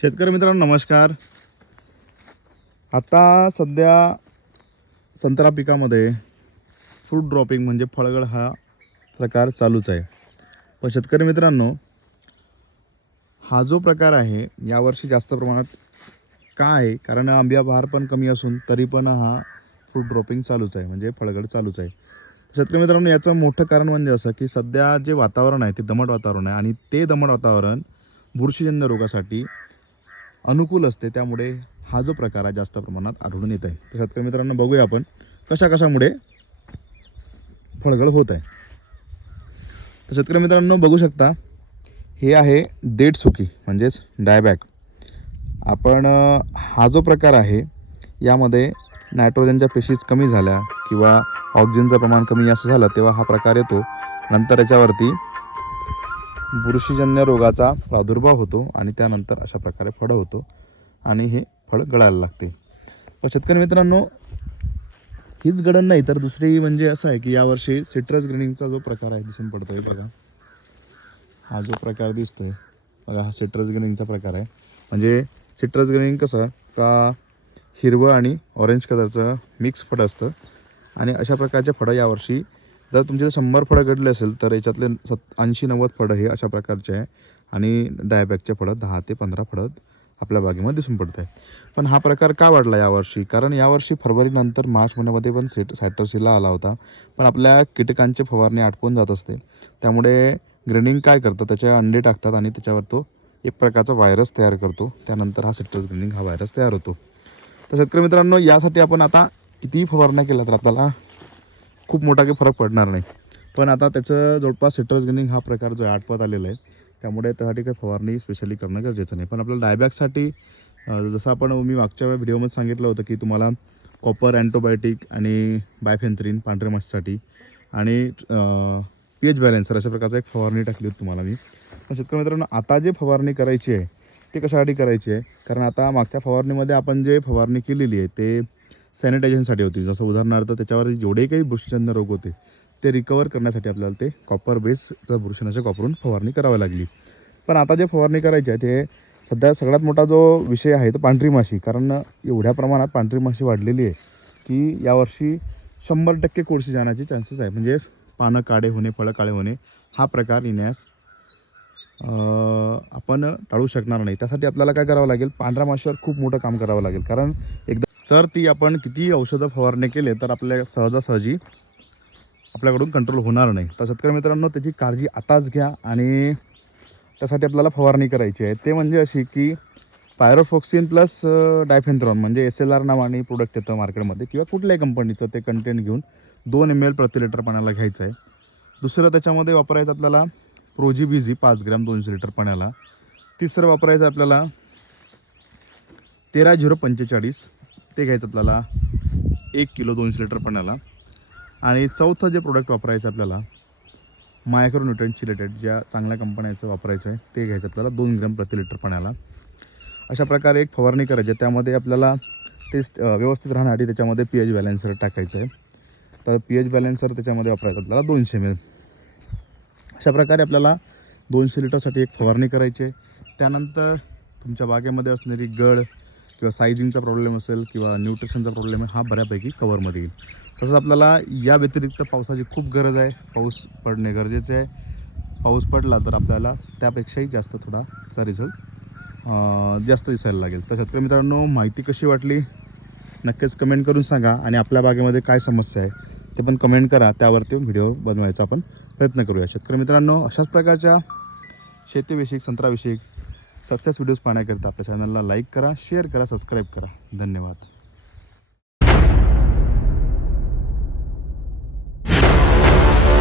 शेतकरी मित्रांनो नमस्कार. आता सध्या संत्रा पिकामध्ये फ्रूट ड्रॉपिंग म्हणजे फळगळ हा प्रकार चालूच आहे. पण शेतकरी मित्रांनो, हा जो प्रकार आहे यावर्षी जास्त प्रमाणात का आहे? कारण आंब्या बहार पण कमी असून तरी पण हा फ्रूट ड्रॉपिंग चालूच आहे, म्हणजे फळगळ चालूच आहे. शेतकरी मित्रांनो, याचं मोठं कारण म्हणजे असं की सध्या जे वातावरण आहे ते दमट वातावरण आहे आणि ते दमट वातावरण बुरशीजन्य रोगासाठी अनुकूल असते. त्यामुळे हा जो प्रकार आहे जास्त प्रमाणात आढळून येत आहे. तर शेतकरी मित्रांनो, बघूया आपण कशामुळे फळगळ होत आहे. तर शेतकरी मित्रांनो बघू शकता, हे आहे देठ सुकी म्हणजेच डायबॅक. आपण हा जो प्रकार आहे यामध्ये नायट्रोजनच्या पेशीज कमी झाल्या किंवा ऑक्सिजनचं प्रमाण कमी जास्त झालं तेव्हा हा प्रकार येतो. नंतर याच्यावरती बुरशीजन्य रोगाचा प्रादुर्भाव होतो आणि त्यानंतर अशा प्रकारे फळं होतो आणि हे फळ गळायला लागते. पण शेतकरी मित्रांनो, हीच गळण नाही तर दुसरी म्हणजे असं आहे की यावर्षी सिट्रस ग्रीनिंगचा जो प्रकार आहे दिसून पडतोय बघा. हा जो प्रकार दिसतोय बघा, हा सिट्रस ग्रीनिंगचा प्रकार आहे. म्हणजे सिट्रस ग्रीनिंग कसं का हिरवं आणि ऑरेंज कलरचं मिक्स फळं असतं आणि अशा प्रकारचे फळं यावर्षी जर तुमचे 100 फळं घडले असेल तर याच्यातले 80-90 फळं हे अशा प्रकारचे आहे आणि डायबॅकचे फळं 10 ते 15 फळं आपल्या बागेमध्ये दिसून पडत आहे. पण हा प्रकार का वाढला यावर्षी? कारण यावर्षी फरवरीनंतर मार्च महिन्यामध्ये पण सायट्रसिला आला होता. पण आपल्या कीटकांची फवारणी आटकून जात असते. त्यामुळे ग्रेनिंग काय करतं, त्याचे अंडे टाकतात आणि त्याच्यावर तो एक प्रकारचा व्हायरस तयार करतो. त्यानंतर हा सिट्रस ग्रीनिंग हा व्हायरस तयार होतो. तर शेतकरी मित्रांनो, यासाठी आपण आता कितीही फवारण्या केल्या तर आपल्याला खूप मोठा काही फरक पडणार नाही. पण आता त्याचं जवळपास सिट्रस ग्रीनिंग हा प्रकार जो आहे आटपत आलेला आहे. त्यामुळे त्यासाठी काही फवारणी स्पेशली करणं गरजेचं नाही. पण आपल्याला डायबॅकसाठी जसं आपण मी मागच्या व्हिडिओमध्ये सांगितलं होतं की तुम्हाला कॉपर अँटोबायोटिक आणि बायफेन्थ्रिन पांढऱ्या माशीसाठी आणि पीएच बॅलेन्सर अशा प्रकारचा एक फवारणी टाकली होती तुम्हाला मी. पण शेतकरी मित्रांनो, आता जे फवारणी करायची आहे ते कशासाठी करायची आहे? कारण आता मागच्या फवारणीमध्ये आपण जे फवारणी केलेली आहे ते सॅनिटायझेशनसाठी होती. जसं उदाहरणार्थ त्याच्यावर जेवढे काही बुरशीजन्य रोग होते ते रिकवर करण्यासाठी आपल्याला ते कॉपर बेस बुरशीनाशक वापरून फवारणी करावी लागली. पण आता जे फवारणी करायची आहे ते सध्या सगळ्यात मोठा जो विषय आहे तो पांढरी माशी. कारण एवढ्या प्रमाणात पांढरी माशी वाढलेली आहे की यावर्षी 100% कोळशी जाण्याचे चान्सेस आहे. म्हणजे पानं काळे होणे, फळं काळे होणे हा प्रकार येण्यास आपण टाळू शकणार नाही. त्यासाठी आपल्याला काय करावं लागेल? पांढऱ्या माशीवर खूप मोठं काम करावं लागेल. कारण एकदा तर ती आपण कितीही औषधं फवारणी केले तर आपल्या सहजासहजी आपल्याकडून कंट्रोल होणार नाही. तर शेतकरी मित्रांनो, त्याची काळजी आताच घ्या आणि त्यासाठी आपल्याला फवारणी करायची आहे. ते म्हणजे अशी की पायरोफॉक्सिन प्लस डायफेन्थ्रॉन म्हणजे SLR नावाने प्रोडक्ट येतं मार्केटमध्ये किंवा कुठल्याही कंपनीचं ते कंटेंट घेऊन 2 ml प्रति लिटर पाण्याला घ्यायचं आहे. दुसरं त्याच्यामध्ये वापरायचं आपल्याला प्रोजीबीजी 5 ग्रॅम 200 लिटर पाण्याला. तिसरं वापरायचं आपल्याला 13-0-45 ते घ्यायचं आपल्याला 1 किलो 200 लिटर पाण्याला. आणि चौथं जे प्रोडक्ट वापरायचं आपल्याला मायक्रोन्यूट्रंट चिलेटेड ज्या चांगल्या कंपन्याचं वापरायचं आहे ते घ्यायचं आपल्याला 2 ग्रॅम प्रति लिटर पाण्याला. अशा प्रकारे एक फवारणी करायची आहे. त्यामध्ये आपल्याला ते व्यवस्थित राहण्यासाठी त्याच्यामध्ये पीएच बॅलेन्सर टाकायचं आहे. तर पीएच बॅलेन्सर त्याच्यामध्ये वापरायचं आपल्याला 200 ml. अशा प्रकारे आपल्याला 200 लिटरसाठी एक फवारणी करायची आहे. त्यानंतर तुमच्या बागेमध्ये असणारी गळ किंवा सायझिंगचा प्रॉब्लेम असेल किंवा न्यूट्रिशनचा प्रॉब्लेम आहे हा बऱ्यापैकी कव्हरमध्ये येईल. तसंच आपल्याला या व्यतिरिक्त पावसाची खूप गरज आहे. पाऊस पडणे गरजेचे आहे. पाऊस पडला तर आपल्याला त्यापेक्षाही जास्त थोडा त्याचा रिझल्ट जास्त दिसायला लागेल. तर शेतकरी मित्रांनो, माहिती कशी वाटली नक्कीच कमेंट करून सांगा आणि आपल्या बागेमध्ये काय समस्या आहे ते पण कमेंट करा. त्यावरती व्हिडिओ बनवायचा आपण प्रयत्न करूया. शेतकरी मित्रांनो, अशाच प्रकारच्या शेतीविषयक संत्राविषयक सक्सेस व्हिडिओज पाहण्याकरिता आपल्या चॅनलला लाईक करा, शेअर करा, सबस्क्राईब करा. धन्यवाद.